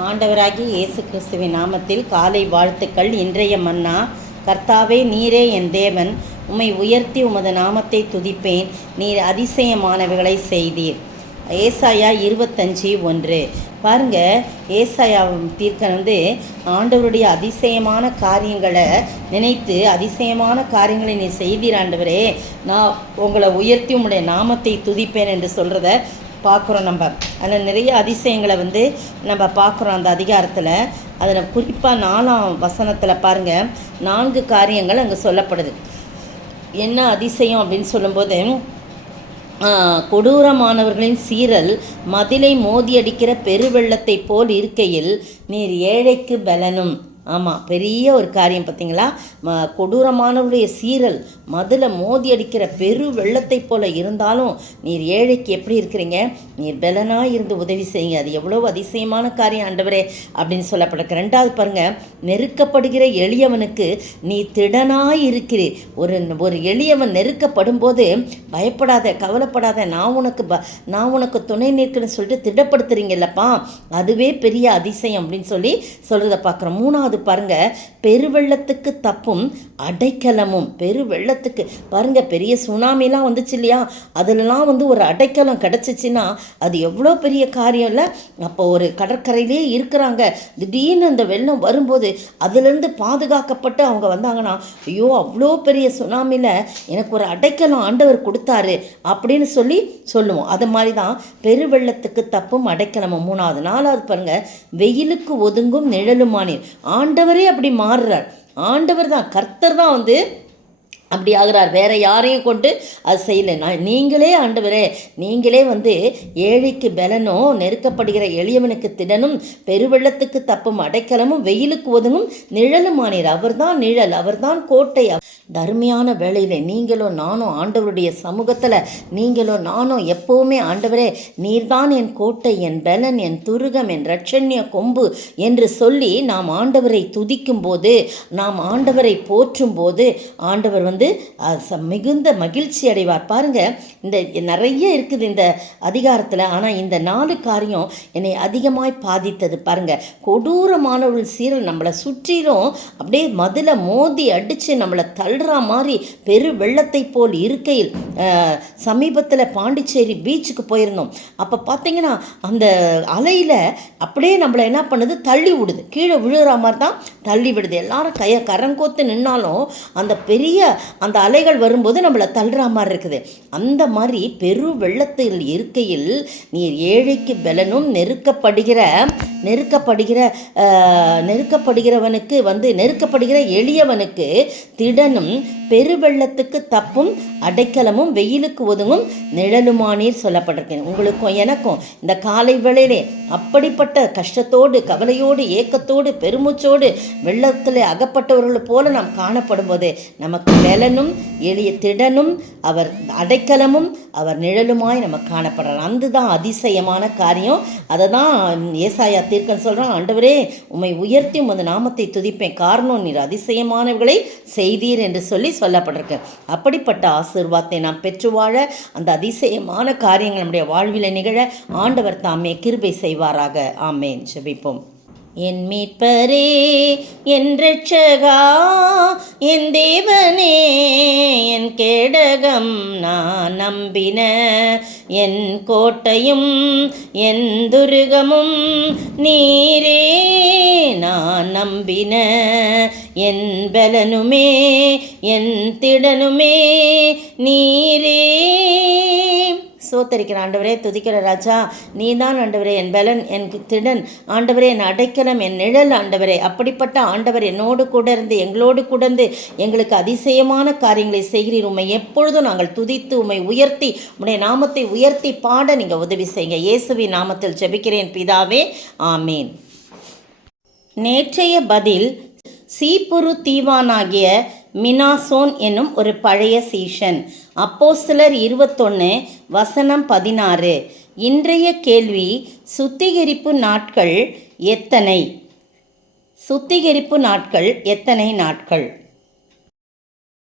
ஆண்டவராகிய இயேசு கிறிஸ்துவின் நாமத்தில் காலை வாழ்த்துக்கள். இன்றைய மன்னா. கர்த்தாவே, நீரே என் தேவன், உம்மை உயர்த்தி உமது நாமத்தை துதிப்பேன். நீர் அதிசயமானவைகளை செய்தீர். ஏசாயா 25:1. பாருங்க, ஏசாயா தீர்க்கன் ஆண்டவருடைய அதிசயமான காரியங்களை நினைத்து, அதிசயமான காரியங்களை நீ செய்தீர் ஆண்டவரே, நான் உங்களை உயர்த்தி உம்முடைய நாமத்தை துதிப்பேன் என்று சொல்கிறத பார்க்குறோம். நம்ம அதில் நிறைய அதிசயங்களை நம்ம பார்க்குறோம். அந்த அதிகாரத்தில் அதில் குறிப்பாக 4ஆம் வசனத்தில் பாருங்கள், 4 காரியங்கள் அங்கே சொல்லப்படுது. என்ன அதிசயம் அப்படின்னு சொல்லும்போது, கொடூரமானவர்களின் சீரல் மதிலை மோதியடிக்கிற பெருவெள்ளத்தை போல் இருக்கையில் நீர் ஏழைக்கு பலனும். ஆமாம், பெரிய ஒரு காரியம் பார்த்தீங்களா? கொடூரமானவருடைய சீரல் மதில மோதி அடிக்கிற பெரு வெள்ளத்தை போல இருந்தாலும் நீர் ஏழைக்கு எப்படி இருக்கிறீங்க? நீர் பலனாக இருந்து உதவி செய்யுங்க. அது எவ்வளோ அதிசயமான காரியம் ஆண்டவரே அப்படின்னு சொல்லப்படுற. 2வது பாருங்கள், நெருக்கப்படுகிற எளியவனுக்கு நீ திடனாய் இருக்கிறீர். ஒரு எளியவன் நெருக்கப்படும் போது பயப்படாத, கவலைப்படாத, நான் உனக்கு துணை நிற்கிறேன்னு சொல்லிட்டு திடப்படுத்துறீங்கல்லப்பா, அதுவே பெரிய அதிசயம் அப்படின்னு சொல்கிறத பார்க்குறோம். 3வது பாருங்க, பெருவெள்ளத்துக்கு தப்பும் அடைக்கலமும். பெருவெள்ளத்துக்கு பாருங்க, பெரிய சுனாமிலாம் வந்துச்சு இல்லையா, அதுலலாம் ஒரு அடைக்கலம் கிடச்சிச்சின்னா அது எவ்வளோ பெரிய காரியம் இல்லை? அப்போ ஒரு கடற்கரையிலே இருக்கிறாங்க, திடீர்னு அந்த வெள்ளம் வரும்போது அதுலேருந்து பாதுகாக்கப்பட்டு அவங்க வந்தாங்கன்னா, ஐயோ அவ்வளோ பெரிய சுனாமியில் எனக்கு ஒரு அடைக்கலம் ஆண்டவர் கொடுத்தாரு அப்படின்னு சொல்லுவோம். அது மாதிரி தான் பெருவெள்ளத்துக்கு தப்பும் அடைக்கலமும். 3வது. 4வது பாருங்க, வெயிலுக்கு ஒதுங்கும் நிழலுமானீர். ஆண்டவரே அப்படி மாறுறார். ஆண்டவர் தான், கர்த்தர் தான் அப்படி ஆகிறார். வேற யாரையும் கொண்டு அது செய்யலை. நீங்களே ஆண்டவரே, நீங்களே ஏழைக்கு பலனும், நெருக்கப்படுகிற எளியவனுக்கு திடனும், பெருவெள்ளத்துக்கு தப்பும் அடைக்கலமும், வெயிலுக்கு ஒதுங்கும் நிழலுமானீர். அவர் தான் நிழல், அவர் தான் கோட்டை. தர்மையான வேளையில் நீங்களும் நானும் ஆண்டவருடைய சமூகத்தில் நீங்களும் நானும் எப்போவுமே ஆண்டவரே நீர்தான் என் கோட்டை, என் பலன், என் துருகம், என் இரட்சண்ய கொம்பு என்று சொல்லி நாம் ஆண்டவரை துதிக்கும் போது, நாம் ஆண்டவரை போற்றும் போது ஆண்டவர் மிகுந்த மகிழ்ச்சி அடைவார். பாருங்க, இந்த நிறைய இருக்குது இந்த அதிகாரத்தில். ஆனால் இந்த 4 காரியம் என்னை அதிகமாய் பாதித்தது. பாருங்க, கொடூரமானவர்கள் சீரல் நம்மளை சுற்றிலும் அப்படியே மதில மோதி அடித்து நம்மளை தள்ளுற மாதிரி பெரு வெள்ளத்தை போல் இருக்கையில், சமீபத்தில் பாண்டிச்சேரி பீச்சுக்கு போயிருந்தோம். அப்போ பார்த்தீங்கன்னா அந்த அலையில் அப்படியே நம்மளை என்ன பண்ணுது, தள்ளி விடுது, கீழே விழுகிற மாதிரி தான் தள்ளி விடுது. எல்லாரும் கரங்கோத்து நின்னாலும் அந்த அலைகள் வரும்போது நம்மளை தள்ளுற மாதிரி இருக்குது. அந்த மாதிரி பெரு வெள்ளத்தில் இருக்கையில் நீர் ஏழைக்கு பலனும், நெருக்கப்படுகிறவனுக்கு நெருக்கப்படுகிற எளியவனுக்கு திடனும், பெருவெள்ளத்துக்கு தப்பும் அடைக்கலமும், வெயிலுக்கு ஒதுங்கும் நிழலுமானீர் சொல்லப்பட்டிருக்கேன். உங்களுக்கும் எனக்கும் இந்த காலை வேளையிலே அப்படிப்பட்ட கஷ்டத்தோடு, கவலையோடு, ஏக்கத்தோடு, பெருமூச்சோடு வெள்ளத்தில் அகப்பட்டவர்கள் போல நாம் காணப்படும் போது நமக்கு பலனும், எளிய திடனும், அவர் அடைக்கலமும், அவர் நிழலுமாய் நம்ம காணப்படுறார். அதுதான் அதிசயமான காரியம். அதை தான் ஏசாயா தீர்க்கன் சொல்கிறான், ஆண்டவரே உம்மை உயர்த்தி உமது நாமத்தை துதிப்பேன், காரணம் நீர் அதிசயமானவர்களை செய்தீர் என்று சொல்லப்பட்டிருக்கு. அப்படிப்பட்ட ஆசீர்வாதத்தை நாம் பெற்று வாழ, அந்த அதிசயமான காரியங்கள் நம்முடைய வாழ்வில் நிகழ ஆண்டவர் தாமே கிருபை செய்வாராக. ஆமேன். ஜெபிப்போம். என் மீட்பரே, என் இரட்சகா, என் தேவனே, என் கேடகம், நான் நம்பின என் கோட்டையும் என் துருகமும் நீரே, நான் நம்பின என் பலனுமே, என் திடனுமே நீரே. சோத்தரிக்கிற ஆண்டவரே, துதிக்கிற ராஜா, நீ தான் ஆண்டவரே என் பலன், என் திடன், ஆண்டவரே என் அடைக்கலம், என் நிழல் ஆண்டவரே. அப்படிப்பட்ட ஆண்டவர் என்னோடு கூட இருந்து, எங்களோடு கூட இருந்து எங்களுக்கு அதிசயமான காரியங்களை செய்கிறீர். உம்மை எப்பொழுதும் நாங்கள் துதித்து உம்மை உயர்த்தி, உம்முடைய நாமத்தை உயர்த்தி பாட நீங்கள் உதவி செய்யுங்க. இயேசுவின் நாமத்தில் ஜெபிக்கிறேன் பிதாவே, ஆமீன். நேற்றைய பதில், சீப்புரு தீவானாகிய மினாசோன் என்னும் ஒரு பழைய சீஷன். அப்போஸ்தலர் 21:16. இன்றைய கேள்வி, சுத்திகரிப்பு நாட்கள் எத்தனை? சுத்திகரிப்பு நாட்கள் எத்தனை நாட்கள்?